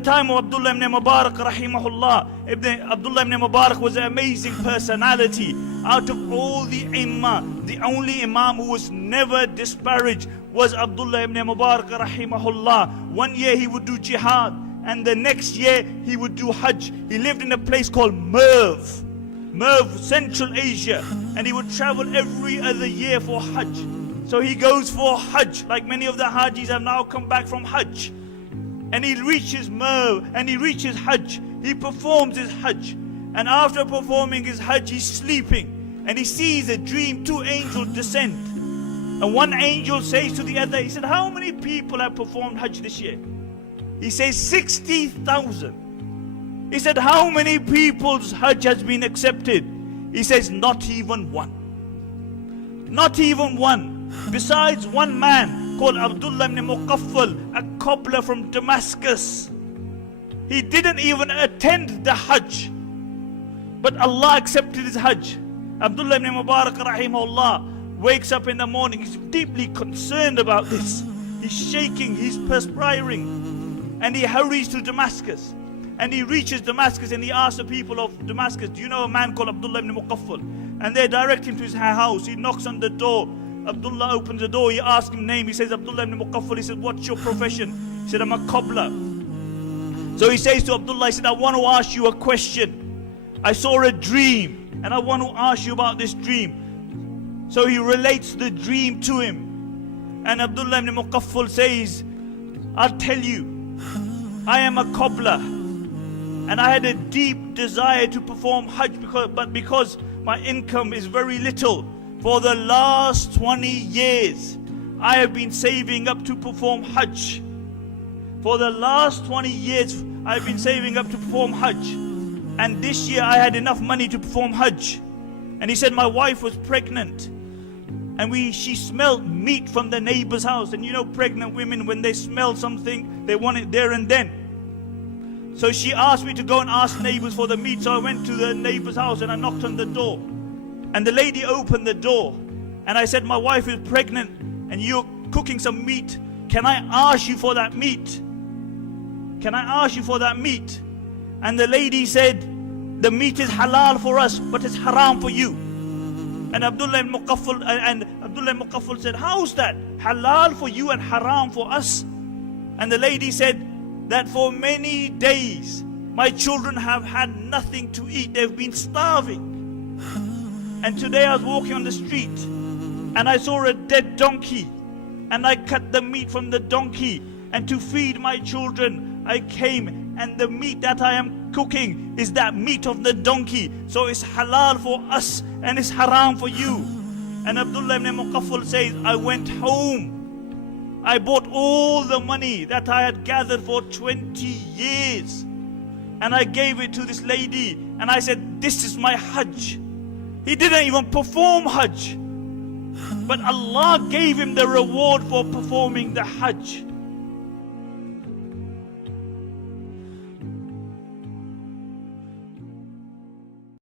time of Abdullah ibn Mubarak rahimahullah, Abdullah ibn Mubarak was an amazing personality. Out of all the imam, the only imam who was never disparaged was Abdullah ibn Mubarak rahimahullah. One year he would do jihad, and the next year he would do hajj. He lived in a place called Merv, Central Asia, and he would travel every other year for hajj. So he goes for hajj, like many of the hajis have now come back from hajj. And he reaches Merv, and he reaches hajj. He performs his hajj. And after performing his hajj, he's sleeping. And he sees a dream, 2 angels descend. And one angel says to the other, he said, how many people have performed hajj this year? He says 60,000. He said, how many people's hajj has been accepted? He says, not even one. Not even one. Besides one man called Abdullah ibn Muqaffal, a cobbler from Damascus. He didn't even attend the hajj, but Allah accepted his hajj. Abdullah ibn Mubarak rahimahullah wakes up in the morning. He's deeply concerned about this. He's shaking, he's perspiring, and he hurries to Damascus. And he reaches Damascus, and he asks the people of Damascus, do you know a man called Abdullah ibn Muqaffal? And they direct him to his house. He knocks on the door. Abdullah opens the door. He asks him name. He says, Abdullah ibn Muqaffal. He said, what's your profession? He said, I'm a cobbler. So he says to Abdullah, he said, I want to ask you a question. I saw a dream, and I want to ask you about this dream. So he relates the dream to him. And Abdullah ibn Muqaffal says, I'll tell you, I am a cobbler, and I had a deep desire to perform hajj, but because my income is very little, for the last 20 years, I have been saving up to perform hajj. For the last 20 years, I've been saving up to perform hajj. And this year, I had enough money to perform hajj. And he said, my wife was pregnant. And she smelled meat from the neighbor's house. And you know, pregnant women, when they smell something, they want it there and then. So she asked me to go and ask neighbors for the meat. So I went to the neighbor's house and I knocked on the door. And the lady opened the door, and I said, my wife is pregnant and you're cooking some meat. Can I ask you for that meat? Can I ask you for that meat? And the lady said, the meat is halal for us, but it's haram for you. And Abdullah ibn Muqaffal said, how's that? Halal for you and haram for us? And the lady said that for many days my children have had nothing to eat. They've been starving. And today I was walking on the street and I saw a dead donkey, and I cut the meat from the donkey, and to feed my children I came, and the meat that I am cooking is that meat of the donkey. So it's halal for us and it's haram for you. And Abdullah ibn Muqaffal says, I went home. I bought all the money that I had gathered for 20 years. And I gave it to this lady. And I said, this is my hajj. He didn't even perform hajj, but Allah gave him the reward for performing the hajj.